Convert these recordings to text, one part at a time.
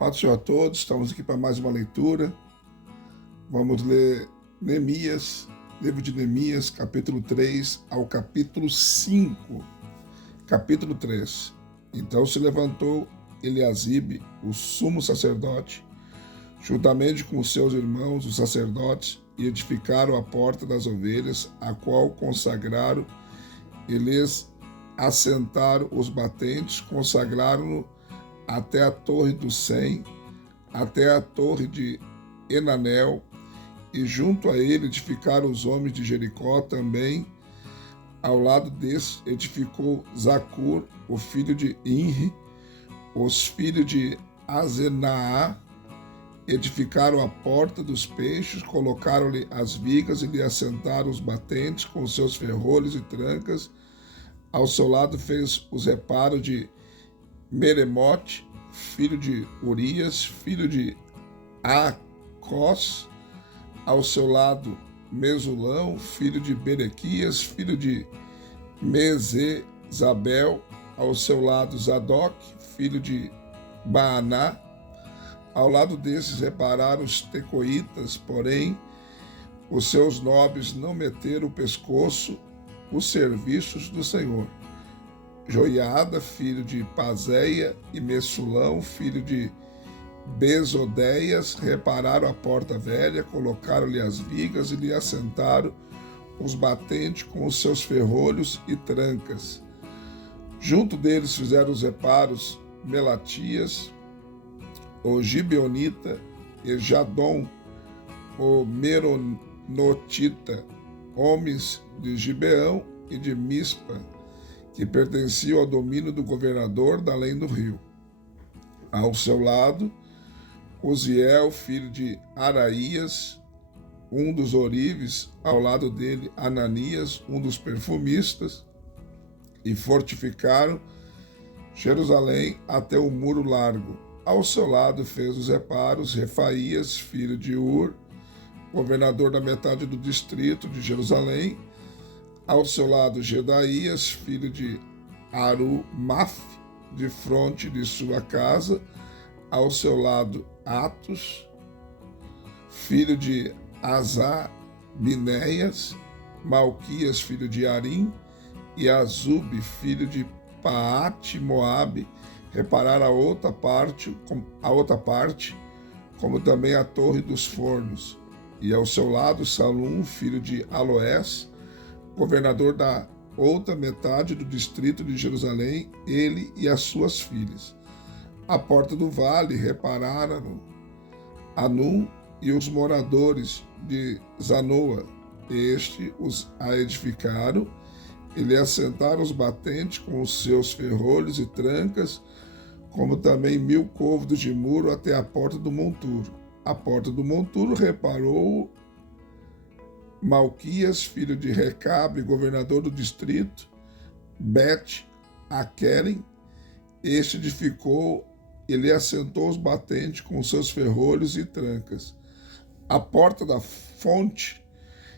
Paz do Senhor a todos, estamos aqui para mais uma leitura. Vamos ler Neemias, livro de Neemias, capítulo 3 ao capítulo 5. Capítulo 3. Então se levantou Eliasibe, o sumo sacerdote, juntamente com os seus irmãos, os sacerdotes, e edificaram a porta das ovelhas, a qual consagraram, e lhes assentaram os batentes, consagraram-no até a torre do Sem, até a torre de Enanel, e junto a ele edificaram os homens de Jericó também. Ao lado desse edificou Zacur, o filho de Inri, os filhos de Azenaá, edificaram a porta dos peixes, colocaram-lhe as vigas e lhe assentaram os batentes com os seus ferrolhos e trancas. Ao seu lado fez os reparos de Meremote, filho de Urias, filho de Acós. Ao seu lado Mesulão, filho de Berequias, filho de Mesezabel. Ao seu lado Zadok, filho de Baaná. Ao lado desses repararam os tecoitas, porém os seus nobres não meteram o pescoço os serviços do Senhor. Joiada, filho de Pazéia, e Messulão, filho de Bezodeias, repararam a porta velha, colocaram-lhe as vigas e lhe assentaram os batentes com os seus ferrolhos e trancas. Junto deles fizeram os reparos Melatias, o Gibeonita, e Jadom, o Meronotita, homens de Gibeão e de Mispa, que pertenciam ao domínio do governador da além do rio. Ao seu lado, Uziel, filho de Araías, um dos orives, ao lado dele Ananias, um dos perfumistas, e fortificaram Jerusalém até o muro largo. Ao seu lado fez os reparos Refaías, filho de Ur, governador da metade do distrito de Jerusalém. Ao seu lado Gedaías, filho de Arumaf, de fronte de sua casa. Ao seu lado Atos, filho de Azabinéias, Malquias, filho de Arim, e Azube, filho de Paate-Moabe, repararam a outra parte, como também a torre dos fornos. E ao seu lado Salum, filho de Aloés, governador da outra metade do distrito de Jerusalém, ele e as suas filhas. A porta do vale repararam Anum e os moradores de Zanoa. Este os a edificaram e lhe assentaram os batentes com os seus ferrolhos e trancas, como também 1000 côvados de muro até a porta do monturo. A porta do monturo reparou Malquias, filho de Recabe, governador do distrito, Bet-Aquerem. Este edificou e lhe assentou os batentes com seus ferrolhos e trancas. A porta da fonte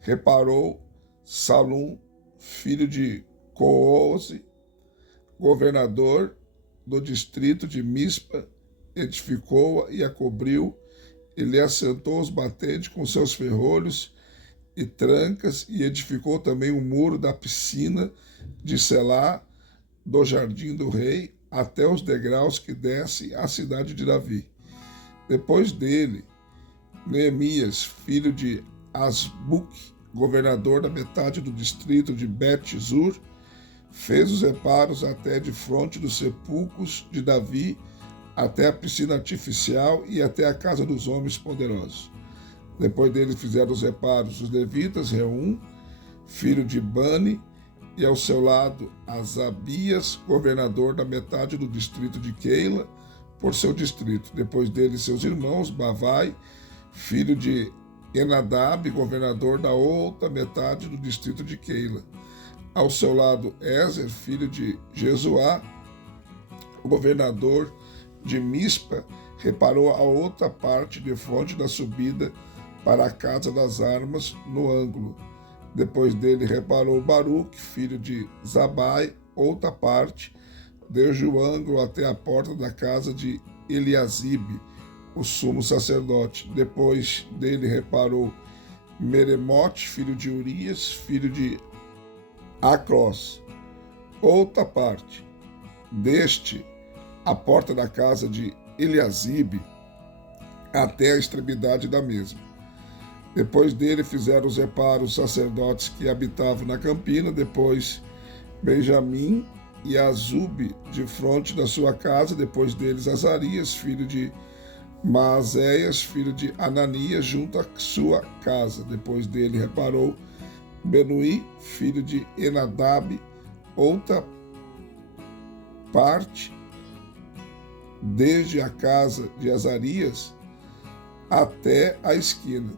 reparou Salum, filho de Coose, governador do distrito de Mispa, edificou-a e a cobriu, e lhe assentou os batentes com seus ferrolhos e trancas, e edificou também o muro da piscina de Selá, do jardim do rei, até os degraus que descem à cidade de Davi. Depois dele, Neemias, filho de Asbuque, governador da metade do distrito de Bet-Zur, fez os reparos até de fronte dos sepulcros de Davi, até a piscina artificial e até a casa dos homens poderosos. Depois dele fizeram os reparos os levitas, Reum, filho de Bani, e ao seu lado Asabias, governador da metade do distrito de Keila, por seu distrito. Depois dele seus irmãos, Bavai, filho de Enadab, governador da outra metade do distrito de Keila. Ao seu lado Ezer, filho de Jesuá, governador de Mispa, reparou a outra parte de fronte da subida para a casa das armas, no ângulo. Depois dele reparou Baruque, filho de Zabai, outra parte, desde o ângulo até a porta da casa de Eliasibe, o sumo sacerdote. Depois dele reparou Meremote, filho de Urias, filho de Acrós. Outra parte deste, a porta da casa de Eliasibe, até a extremidade da mesma. Depois dele fizeram os reparos os sacerdotes que habitavam na campina, depois Benjamim e Azube de fronte da sua casa, depois deles Azarias, filho de Maazéias, filho de Ananias, junto à sua casa. Depois dele reparou Benuí, filho de Enadab. Outra parte, desde a casa de Azarias até a esquina.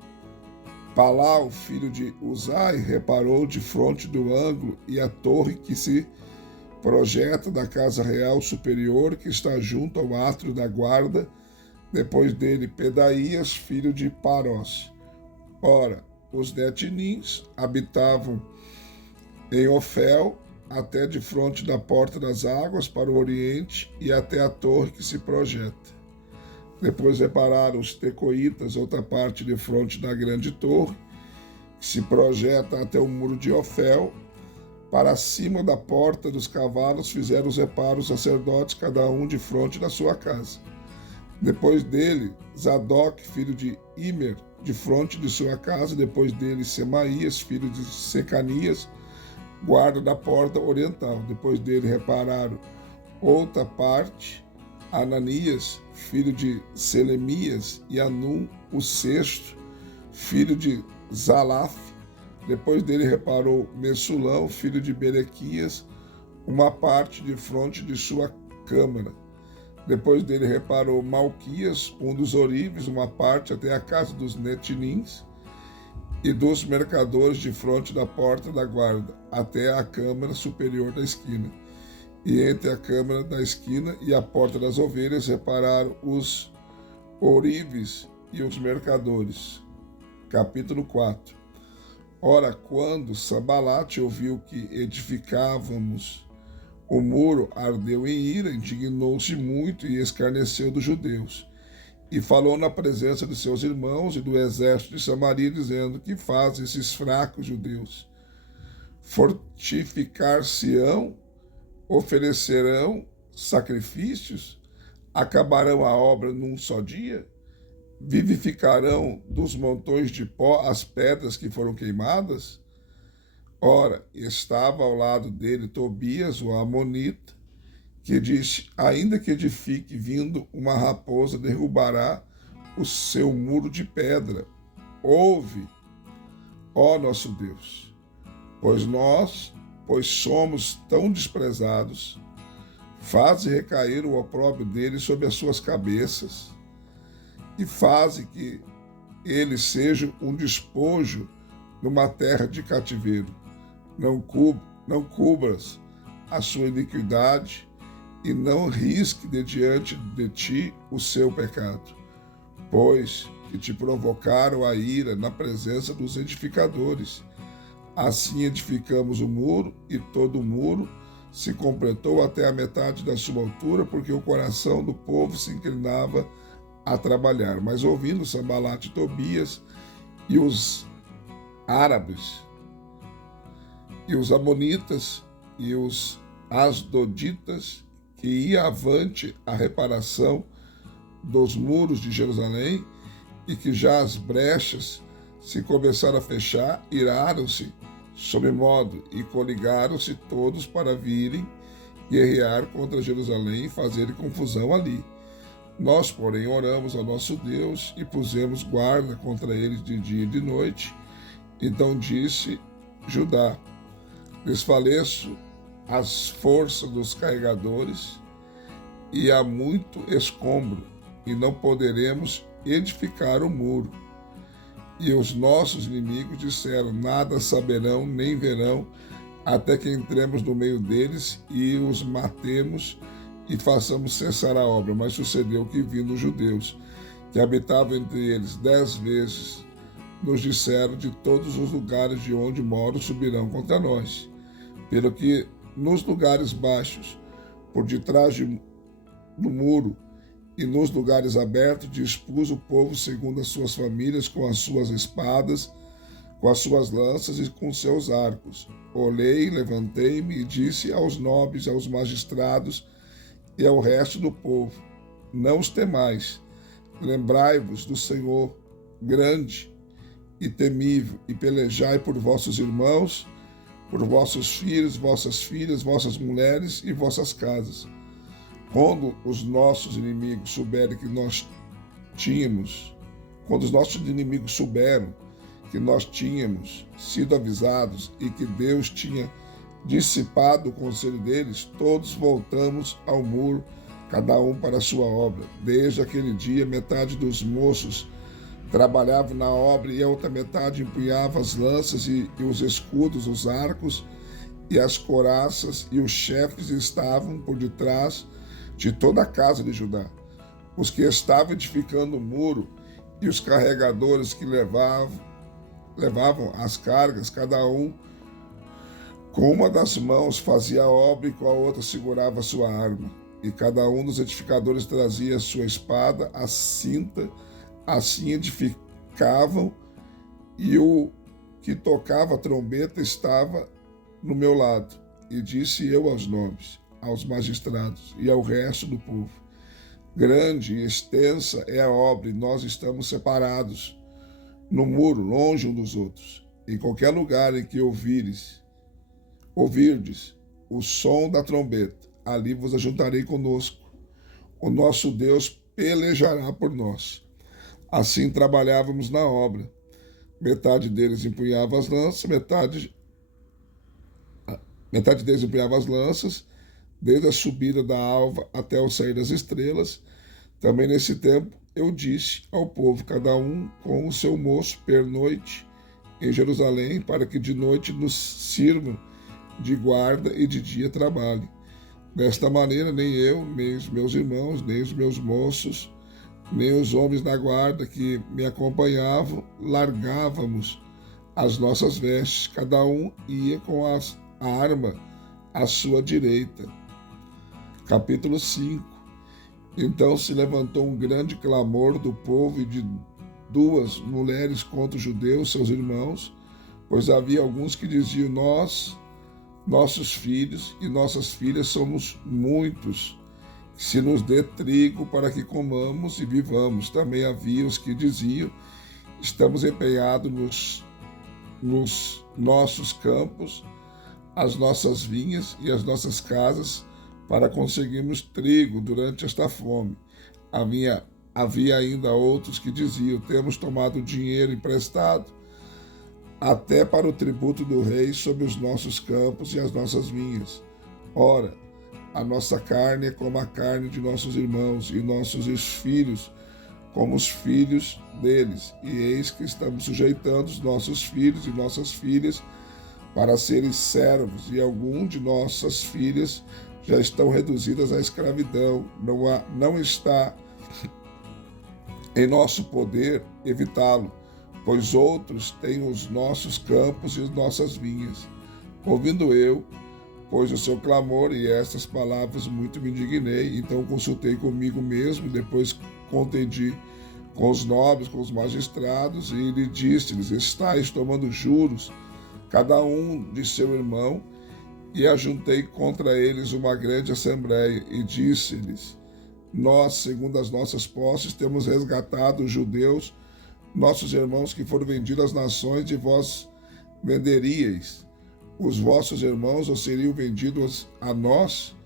Palau, filho de Uzai, reparou de fronte do ângulo e a torre que se projeta da casa real superior, que está junto ao átrio da guarda. Depois dele, Pedaías, filho de Parós. Ora, os netinins habitavam em Ofel, até de fronte da porta das águas para o oriente e até a torre que se projeta. Depois repararam os tecoitas, outra parte de fronte da grande torre, que se projeta até o muro de Ofel. Para cima da porta dos cavalos fizeram os reparos sacerdotes, cada um de fronte da sua casa. Depois dele, Zadok, filho de Imer, de fronte de sua casa. Depois dele, Semaías, filho de Secanias, guarda da porta oriental. Depois dele repararam outra parte, Ananias, filho de Selemias, e Anum, o sexto, filho de Zalaf. Depois dele reparou Messulão, filho de Berequias, uma parte de fronte de sua câmara. Depois dele reparou Malquias, um dos ourives, uma parte até a casa dos netinins e dos mercadores de fronte da porta da guarda, até a câmara superior da esquina. E entre a câmara da esquina e a porta das ovelhas repararam os ourives e os mercadores. Capítulo 4. Ora, quando Sambalate ouviu que edificávamos o muro, ardeu em ira, indignou-se muito e escarneceu dos judeus. E falou na presença de seus irmãos e do exército de Samaria, dizendo: que fazem esses fracos judeus? Fortificar-se-ão, oferecerão sacrifícios, acabarão a obra num só dia? Vivificarão dos montões de pó as pedras que foram queimadas? Ora, estava ao lado dele Tobias, o amonita, que disse: ainda que edifique, vindo uma raposa, derrubará o seu muro de pedra. Ouve, ó nosso Deus, pois somos tão desprezados, faze recair o opróbrio dele sobre as suas cabeças, e faze que ele seja um despojo numa terra de cativeiro. Não cubras a sua iniquidade e não risque de diante de ti o seu pecado, pois que te provocaram a ira na presença dos edificadores. Assim edificamos o muro, e todo o muro se completou até a metade da sua altura, porque o coração do povo se inclinava a trabalhar. Mas ouvindo Sambalate e Tobias e os árabes e os amonitas e os asdoditas, que ia avante a reparação dos muros de Jerusalém, e que já as brechas se começaram a fechar, iraram-se sob modo e coligaram-se todos para virem guerrear contra Jerusalém e fazerem confusão ali. Nós, porém, oramos ao nosso Deus e pusemos guarda contra eles de dia e de noite. Então disse Judá: desfaleço as forças dos carregadores e há muito escombro, e não poderemos edificar o muro. E os nossos inimigos disseram: nada saberão nem verão, até que entremos no meio deles e os matemos e façamos cessar a obra. Mas sucedeu que, vindo os judeus, que habitavam entre eles 10 vezes, nos disseram: de todos os lugares de onde moram subirão contra nós. Pelo que nos lugares baixos, por detrás do muro, e nos lugares abertos dispus o povo segundo as suas famílias, com as suas espadas, com as suas lanças e com seus arcos. Olhei, levantei-me e disse aos nobres, aos magistrados e ao resto do povo: não os temais, lembrai-vos do Senhor grande e temível, e pelejai por vossos irmãos, por vossos filhos, vossas filhas, vossas mulheres e vossas casas. Quando os nossos inimigos souberam que nós tínhamos, quando os nossos inimigos souberam que nós tínhamos sido avisados e que Deus tinha dissipado o conselho deles, todos voltamos ao muro, cada um para a sua obra. Desde aquele dia, metade dos moços trabalhava na obra e a outra metade empunhava as lanças e os escudos, os arcos e as couraças, e os chefes estavam por detrás de toda a casa de Judá. Os que estavam edificando o muro e os carregadores que levavam as cargas, cada um com uma das mãos fazia a obra e com a outra segurava a sua arma. E cada um dos edificadores trazia a sua espada, a cinta. Assim edificavam, e o que tocava a trombeta estava no meu lado. E disse eu aos nobres, aos magistrados e ao resto do povo: grande e extensa é a obra, e nós estamos separados no muro, longe um dos outros. Em qualquer lugar em que ouvirdes o som da trombeta, ali vos ajuntarei conosco. O nosso Deus pelejará por nós. Assim trabalhávamos na obra. Metade deles empunhava as lanças, metade deles empunhava as lanças, desde a subida da alva até o sair das estrelas. Também nesse tempo eu disse ao povo, cada um com o seu moço, pernoite em Jerusalém, para que de noite nos sirvam de guarda e de dia trabalhem. Desta maneira, nem eu, nem os meus irmãos, nem os meus moços, nem os homens da guarda que me acompanhavam, largávamos as nossas vestes, cada um ia com a arma à sua direita. Capítulo 5. Então se levantou um grande clamor do povo e de duas mulheres contra os judeus, seus irmãos, pois havia alguns que diziam: nossos filhos e nossas filhas somos muitos, se nos dê trigo para que comamos e vivamos. Também havia os que diziam: estamos empenhados nos nossos campos, as nossas vinhas e as nossas casas para conseguirmos trigo durante esta fome. Havia ainda outros que diziam: temos tomado dinheiro emprestado até para o tributo do rei sobre os nossos campos e as nossas vinhas. Ora, a nossa carne é como a carne de nossos irmãos, e nossos filhos como os filhos deles. E eis que estamos sujeitando os nossos filhos e nossas filhas para serem servos, e algum de nossas filhas já estão reduzidas à escravidão. Não está em nosso poder evitá-lo, pois outros têm os nossos campos e as nossas vinhas. Ouvindo eu, pois o seu clamor e estas palavras, muito me indignei. Então consultei comigo mesmo, depois contendi com os nobres, com os magistrados, e lhe disse-lhes: estáis tomando juros, cada um de seu irmão. E ajuntei contra eles uma grande assembleia, e disse-lhes: nós, segundo as nossas posses, temos resgatado os judeus, nossos irmãos que foram vendidos às nações, e vós venderíeis os vossos irmãos, ou seriam vendidos a nós?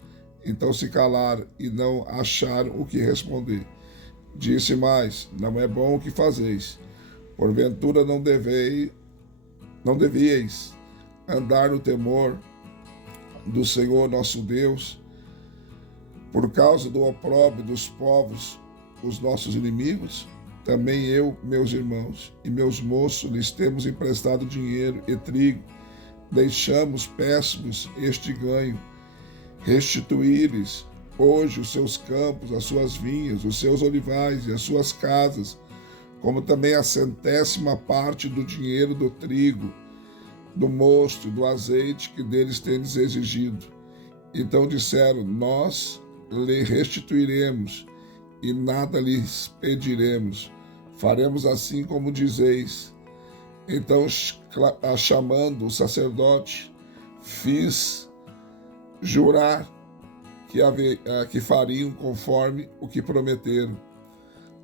Então se calaram e não acharam o que responder. Disse mais: não é bom o que fazeis. Porventura não devíeis andar no temor do Senhor nosso Deus, por causa do opróbrio dos povos, os nossos inimigos? Também eu, meus irmãos e meus moços, lhes temos emprestado dinheiro e trigo. Deixamos péssimos este ganho. Restituí-lhes hoje os seus campos, as suas vinhas, os seus olivais e as suas casas, como também a 100ª parte do dinheiro do trigo, do mosto e do azeite que deles tendes exigido. Então disseram: nós lhe restituiremos. e nada lhes pediremos. Faremos assim como dizeis. Então, chamando o sacerdote, fiz jurar que fariam conforme o que prometeram.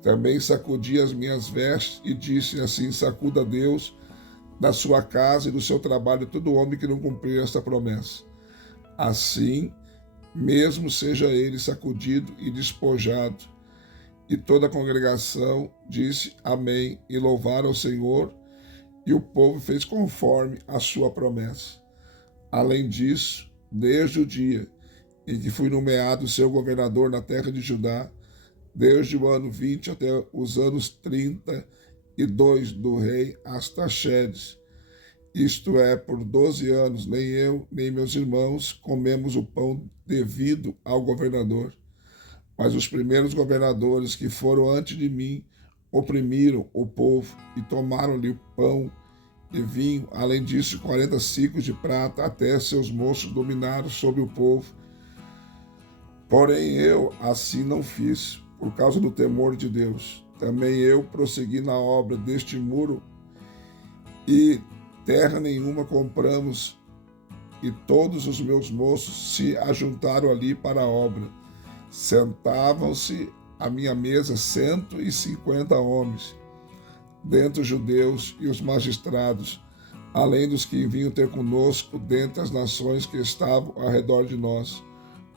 Também sacudi as minhas vestes e disse assim: sacuda Deus da sua casa e do seu trabalho todo homem que não cumprir esta promessa. Assim, mesmo seja ele sacudido e despojado. E toda a congregação disse amém e louvaram ao Senhor, e o povo fez conforme a sua promessa. Além disso, desde o dia em que fui nomeado seu governador na terra de Judá, desde o ano 20 até os anos 32 do rei Astaxerxes, isto é, por 12 anos, nem eu, nem meus irmãos comemos o pão devido ao governador. Mas os primeiros governadores que foram antes de mim oprimiram o povo e tomaram-lhe o pão e vinho. Além disso, 40 ciclos de prata, até seus moços dominaram sobre o povo. Porém eu assim não fiz, por causa do temor de Deus. Também eu prossegui na obra deste muro e terra nenhuma compramos, e todos os meus moços se ajuntaram ali para a obra. Sentavam-se à minha mesa 150 homens, dentre os judeus e os magistrados, além dos que vinham ter conosco dentre as nações que estavam ao redor de nós.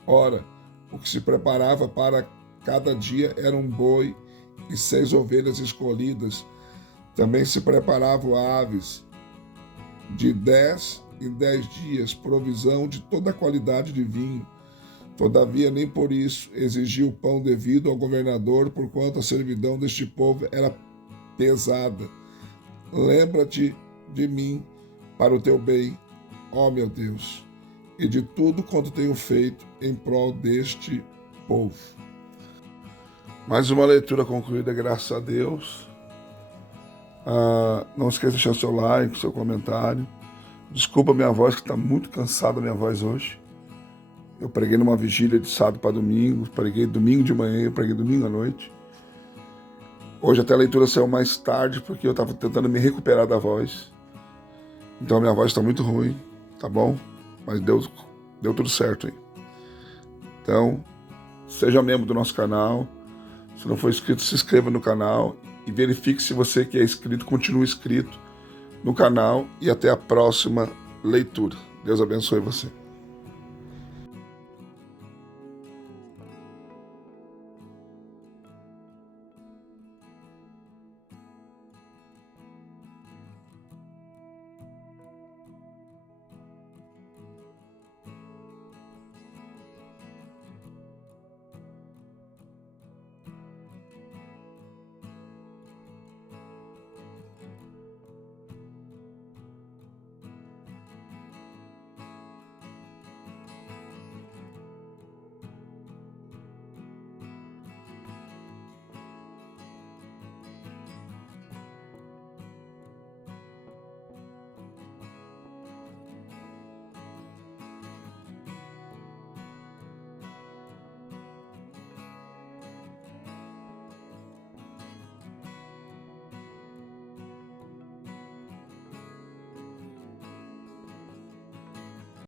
Ora, o que se preparava para cada dia era um boi e 6 ovelhas escolhidas. Também se preparavam aves de 10 em 10 dias, provisão de toda a qualidade de vinho. Todavia, nem por isso exigiu o pão devido ao governador, porquanto a servidão deste povo era pesada. Lembra-te de mim para o teu bem, ó meu Deus, e de tudo quanto tenho feito em prol deste povo. Mais uma leitura concluída, graças a Deus. Não esqueça de deixar seu like, seu comentário. Desculpa a minha voz, que está muito cansada a minha voz hoje. Eu preguei numa vigília de sábado para domingo, preguei domingo de manhã, eu preguei domingo à noite. Hoje até a leitura saiu mais tarde, porque eu estava tentando me recuperar da voz. Então a minha voz está muito ruim, tá bom? Mas deu tudo certo aí. Então, seja membro do nosso canal. Se não for inscrito, se inscreva no canal e verifique se você que é inscrito, continue inscrito no canal. E até a próxima leitura. Deus abençoe você.